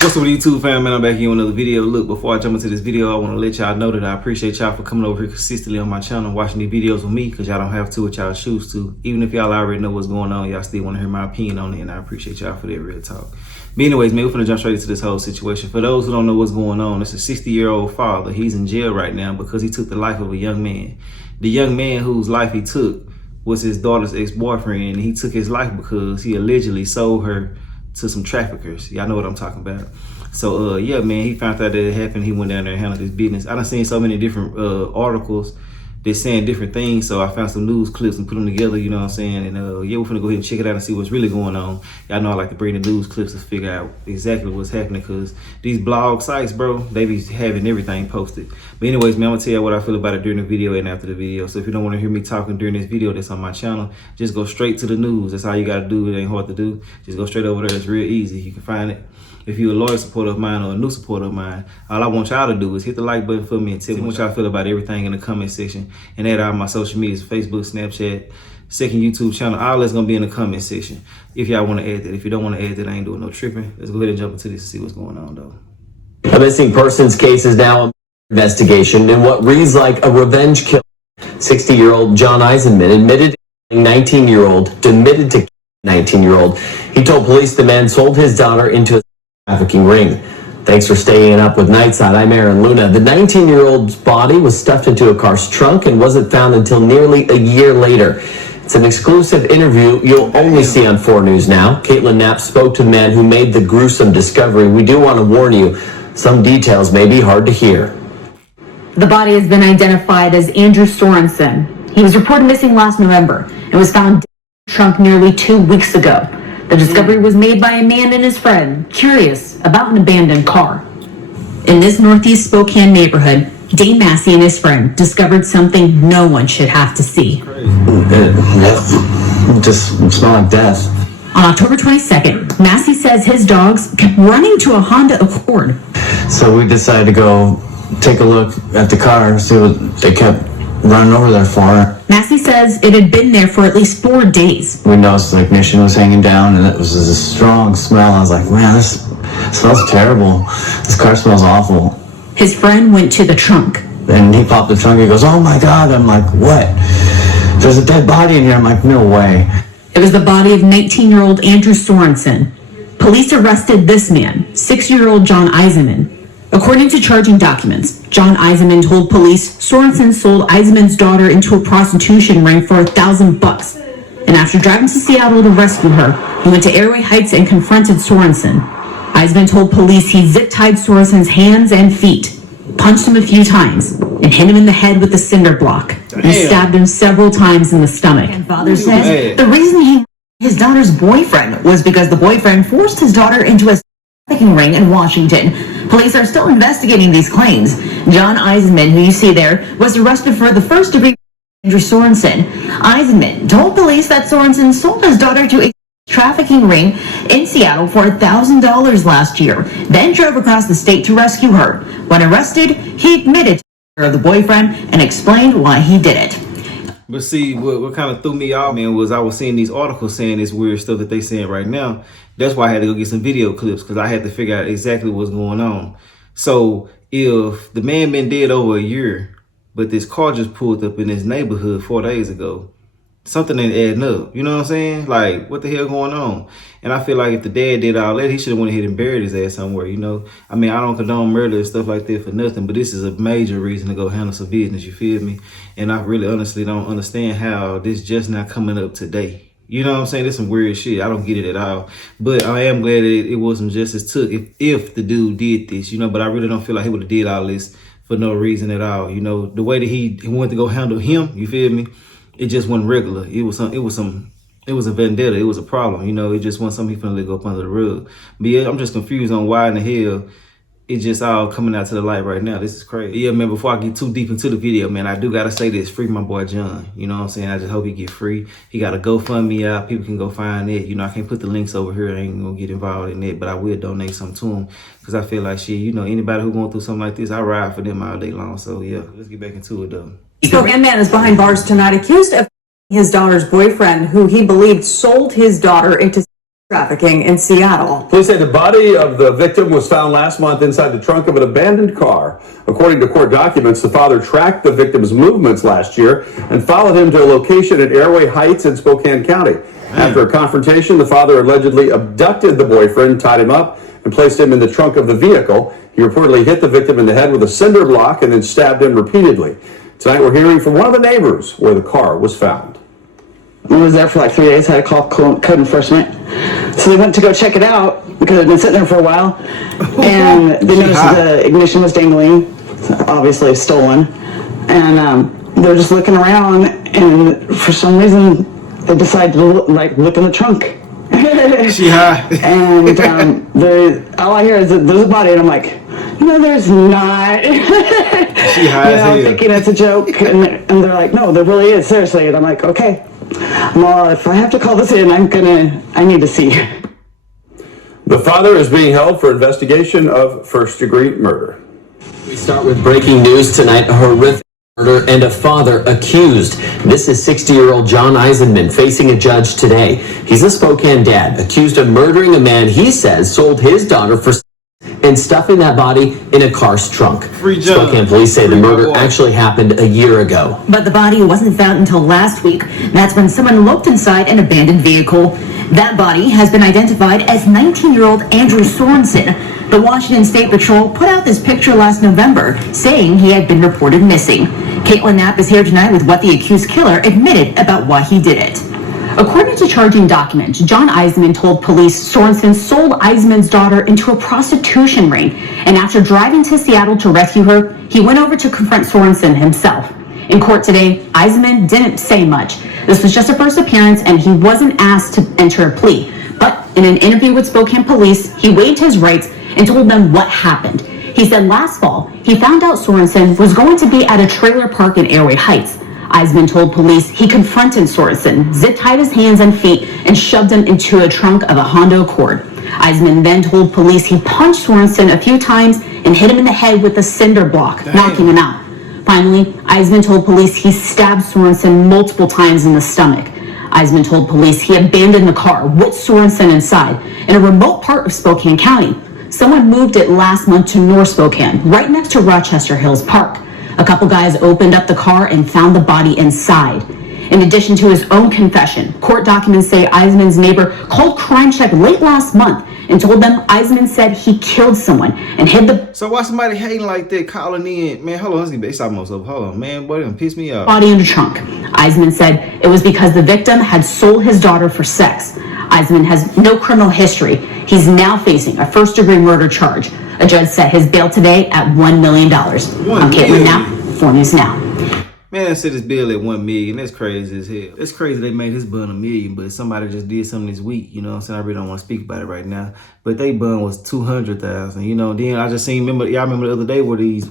What's up with YouTube fam, man? I'm back here with another video. Look, before I jump into this video, I want to let y'all know that I appreciate y'all for coming over here consistently on my channel, watching these videos with me, because y'all don't have to what y'all choose to. Even if y'all already know what's going on, y'all still want to hear my opinion on it, and I appreciate y'all for that real talk. But anyways, man, we're gonna jump straight into this whole situation. For those who don't know what's going on, it's a 60-year-old father. He's in jail right now because he took the life of a young man. The young man whose life he took was his daughter's ex-boyfriend, and he took his life because he allegedly sold her to some traffickers. Y'all know what I'm talking about. So yeah, man, he found out that it happened. He went down there and handled his business. I done seen so many different articles they're saying different things, so I found some news clips and put them together, you know what I'm saying? And yeah, we're finna go ahead and check it out and see what's really going on. Y'all know I like to bring the news clips to figure out exactly what's happening, because these blog sites, bro, they be having everything posted. But anyways, man, I'm gonna tell you what I feel about it during the video and after the video. So if you don't want to hear me talking during this video that's on my channel, just go straight to the news. That's all you gotta do. It ain't hard to do. Just go straight over there. It's real easy. You can find it. If you're a loyal supporter of mine or a new supporter of mine, all I want y'all to do is hit the like button for me and tell me what y'all feel about everything in the comment section. And add all my social medias, Facebook, Snapchat, second YouTube channel, all that's gonna be in the comment section. If y'all wanna add that. If you don't wanna add that, I ain't doing no tripping. Let's go ahead and jump into this and see what's going on though. A missing persons case is now under investigation in what reads like a revenge kill. 60-year-old John Eisenman admitted to 19-year-old, admitted to 19-year-old. He told police the man sold his daughter into a trafficking ring. Thanks for staying up with Nightside. I'm Aaron Luna. The 19-year-old's body was stuffed into a car's trunk and wasn't found until nearly a year later. It's an exclusive interview you'll only see on 4 News Now. Caitlin Knapp spoke to the man who made the gruesome discovery. We do want to warn you, some details may be hard to hear. The body has been identified as Andrew Sorensen. He was reported missing last November and was found in the trunk nearly 2 weeks ago. The discovery was made by a man and his friend, curious about an abandoned car. In this Northeast Spokane neighborhood, Dane Massey and his friend discovered something no one should have to see. It just smelled like death. On October 22nd, Massey says his dogs kept running to a Honda Accord. So we decided to go take a look at the car, see what they kept running over there for. Massey says it had been there for at least 4 days. We noticed the ignition was hanging down, and it was a strong smell. I was like, man, this smells terrible. This car smells awful. His friend went to the trunk. And he popped the trunk. He goes, oh my God. I'm like, what? There's a dead body in here. I'm like, no way. It was the body of 19-year-old Andrew Sorensen. Police arrested this man, 6-year-old John Eisenman. According to charging documents, John Eisenman told police Sorensen sold Eisenman's daughter into a prostitution ring for $1,000. And after driving to Seattle to rescue her, he went to Airway Heights and confronted Sorensen. Eisenman told police he zip-tied Sorensen's hands and feet, punched him a few times, and hit him in the head with a cinder block. He stabbed him several times in the stomach. And father says the reason he his daughter's boyfriend was because the boyfriend forced his daughter into a trafficking ring in Washington. Police are still investigating these claims. John Eisenman, who you see there, was arrested for the first-degree Andrew Sorensen. Eisenman told police that Sorensen sold his daughter to a trafficking ring in Seattle for $1,000 last year, then drove across the state to rescue her. When arrested, he admitted to the boyfriend and explained why he did it. But see, what kind of threw me off, man, was I was seeing these articles saying this weird stuff that they saying right now. That's why I had to go get some video clips, because I had to figure out exactly what's going on. So if the man been dead over a year, but this car just pulled up in his neighborhood 4 days ago, something ain't adding up. You know what I'm saying? Like, what the hell going on? And I feel like if the dad did all that, he should have went ahead and buried his ass somewhere, you know? I mean, I don't condone murder and stuff like that for nothing, but this is a major reason to go handle some business, you feel me? And I really honestly don't understand how this just not coming up today. You know what I'm saying? There's some weird shit. I don't get it at all. But I am glad that it wasn't justice took if the dude did this, you know? But I really don't feel like he would have did all this for no reason at all, you know? The way that he wanted to go handle him, you feel me? It just wasn't regular. It was a vendetta. It was a problem, you know. It just wasn't something he finna let go up under the rug. But yeah, I'm just confused on why in the hell it's just all coming out to the light right now. This is crazy. Yeah, man, before I get too deep into the video, man, I do gotta say this. Free my boy John. You know what I'm saying? I just hope he get free. He got a GoFundMe out. People can go find it. You know, I can't put the links over here. I ain't gonna get involved in it, but I will donate something to him, because I feel like shit, you know, anybody who going through something like this, I ride for them all day long. So yeah, let's get back into it though. Spokane man is behind bars tonight, accused of his daughter's boyfriend, who he believed sold his daughter into trafficking in Seattle. Police say the body of the victim was found last month inside the trunk of an abandoned car. According to court documents, the father tracked the victim's movements last year and followed him to a location at Airway Heights in Spokane County. After a confrontation, the father allegedly abducted the boyfriend, tied him up, and placed him in the trunk of the vehicle. He reportedly hit the victim in the head with a cinder block and then stabbed him repeatedly. Tonight we're hearing from one of the neighbors where the car was found. I was there for like 3 days, had a call code enforcement. So they went to go check it out because it had been sitting there for a while. And they noticed the ignition was dangling, obviously stolen. And they were just looking around, and for some reason they decided to look in the trunk. She high. And all I hear is that there's a body, and I'm like, no, there's not. She high as hell. I'm thinking it's a joke, and they're like, no, there really is, seriously. And I'm like, okay. Well, if I have to call this in, I need to see. The father is being held for investigation of first-degree murder. We start with breaking news tonight. A horrific murder and a father accused. This is 60-year-old John Eisenman facing a judge today. He's a Spokane dad accused of murdering a man he says sold his daughter for and stuffing that body in a car's trunk. Spokane police say the murder actually happened a year ago. But the body wasn't found until last week. That's when someone looked inside an abandoned vehicle. That body has been identified as 19-year-old Andrew Sorensen. The Washington State Patrol put out this picture last November, saying he had been reported missing. Caitlin Knapp is here tonight with what the accused killer admitted about why he did it. According to charging documents, John Eisenman told police Sorensen sold Eisenman's daughter into a prostitution ring, and after driving to Seattle to rescue her, he went over to confront Sorensen himself. In court today, Eisenman didn't say much. This was just a first appearance, and he wasn't asked to enter a plea. But in an interview with Spokane police, he waived his rights and told them what happened. He said last fall, he found out Sorensen was going to be at a trailer park in Airway Heights. Eisenman told police he confronted Sorensen, zip-tied his hands and feet, and shoved him into a trunk of a Honda Accord. Eisenman then told police he punched Sorensen a few times and hit him in the head with a cinder block, knocking him out. Finally, Eisenman told police he stabbed Sorensen multiple times in the stomach. Eisenman told police he abandoned the car with Sorensen inside in a remote part of Spokane County. Someone moved it last month to North Spokane, right next to Rochester Hills Park. A couple guys opened up the car and found the body inside. In addition to his own confession, court documents say Eisenman's neighbor called Crime Check late last month and told them Eisenman said he killed someone and hid the So why somebody hating like that, calling in? Man, hold on, let's get back. It's almost over. Hold on, man, boy, it done piss me off. body in the trunk. Eisenman said it was because the victim had sold his daughter for sex. Eisenman has no criminal history. He's now facing a first-degree murder charge. A judge set his bail today at $1 million. I'm Caitlin Knapp, 4 News Now. Man, I said this bill at $1 million. That's crazy as hell. It's crazy they made his bun $1 million, but somebody just did something this week. You know what I'm saying? I really don't want to speak about it right now. But they bun was $200,000. You know, then I just seen, y'all remember the other day where these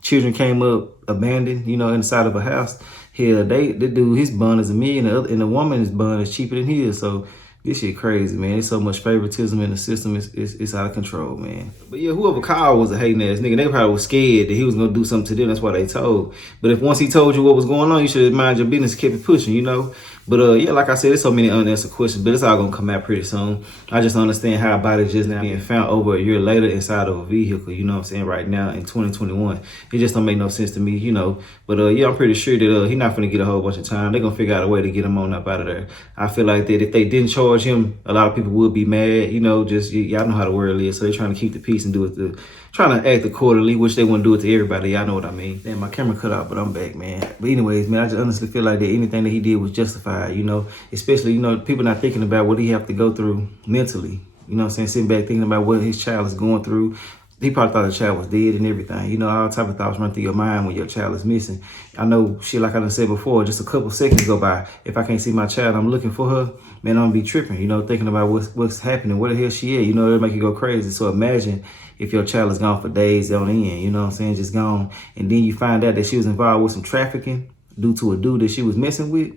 children came up abandoned, you know, inside of a house. Hell, they do his bun is $1 million, and the woman's bun is cheaper than his. So this shit crazy, man. There's so much favoritism in the system. It's out of control, man. But yeah, whoever called was a hating ass nigga. They probably was scared that he was gonna do something to them. That's why they told. But if once he told you what was going on, you should have mind your business, kept it pushing, you know. But yeah, like I said, there's so many unanswered questions, but it's all gonna come out pretty soon. I just don't understand how a body just now being found over a year later inside of a vehicle, you know what I'm saying, right now in 2021. It just don't make no sense to me, you know. But yeah, I'm pretty sure that he's not gonna get a whole bunch of time. They're gonna figure out a way to get him on up out of there. I feel like that if they didn't charge him, a lot of people would be mad, you know, just y'all know how the world is. So they're trying to keep the peace and do it trying to act accordingly, which they want to do it to everybody. Y'all know what I mean. Damn, my camera cut out, but I'm back, man. But anyways, man, I just honestly feel like that anything that he did was justified, you know, especially, you know, people not thinking about what he have to go through mentally, you know what I'm saying, sitting back thinking about what his child is going through. He probably thought the child was dead and everything. You know, all type of thoughts run through your mind when your child is missing. I know, shit, like I done said before, just a couple seconds go by. If I can't see my child, I'm looking for her, man, I'm gonna be tripping, you know, thinking about what's happening, where the hell she at, you know, it'll make you go crazy. So imagine if your child is gone for days on end, you know what I'm saying, just gone. And then you find out that she was involved with some trafficking due to a dude that she was messing with.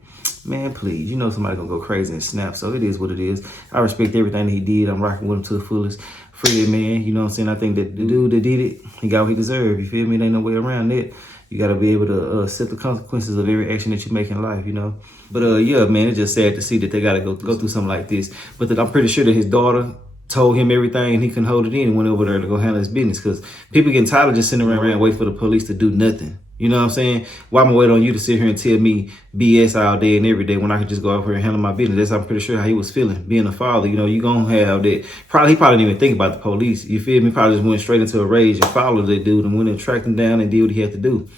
Man, please, you know somebody gonna go crazy and snap. So it is what it is. I respect everything that he did. I'm rocking with him to the fullest. free that man, you know what I'm saying? I think that the dude that did it, he got what he deserved, you feel me? There ain't no way around that. You gotta be able to accept the consequences of every action that you make in life, you know? But yeah, man, it's just sad to see that they gotta go through something like this. But I'm pretty sure that his daughter told him everything and he couldn't hold it in and went over there to go handle his business, because people getting tired of just sitting around and wait for the police to do nothing. You know what I'm saying? Why am I waiting on you to sit here and tell me BS all day and every day when I could just go out here and handle my business? That's I'm pretty sure how he was feeling, being a father. You know, you gonna have that. He probably didn't even think about the police. You feel me? Probably just went straight into a rage and followed that dude and went and tracked him down and did what he had to do.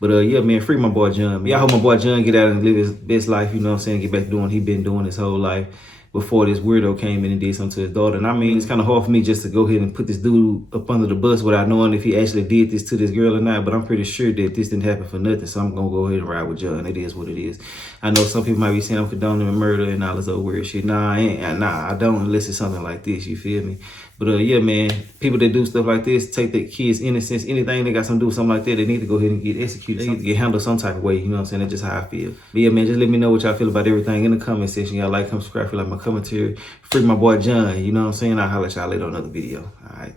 But yeah, man, free my boy John. Man, I hope my boy John get out and live his best life, you know what I'm saying? Get back to doing what he been doing his whole life before this weirdo came in and did something to his daughter. And I mean, it's kind of hard for me just to go ahead and put this dude up under the bus without knowing if he actually did this to this girl or not. But I'm pretty sure that this didn't happen for nothing. So I'm going to go ahead and ride with John. It is what it is. I know some people might be saying I'm condoning murder and all this other weird shit. Nah, I don't unless it's something like this. You feel me? But yeah, man, people that do stuff like this, take their kids' innocence, anything they got something to do with something like that, they need to go ahead and get executed. They need to get handled some type of way, you know what I'm saying? That's just how I feel. But yeah, man, just let me know what y'all feel about everything in the comment section. Y'all like, comment, subscribe, feel like my commentary. Free my boy John, you know what I'm saying? I'll holler at y'all later on another video. All right.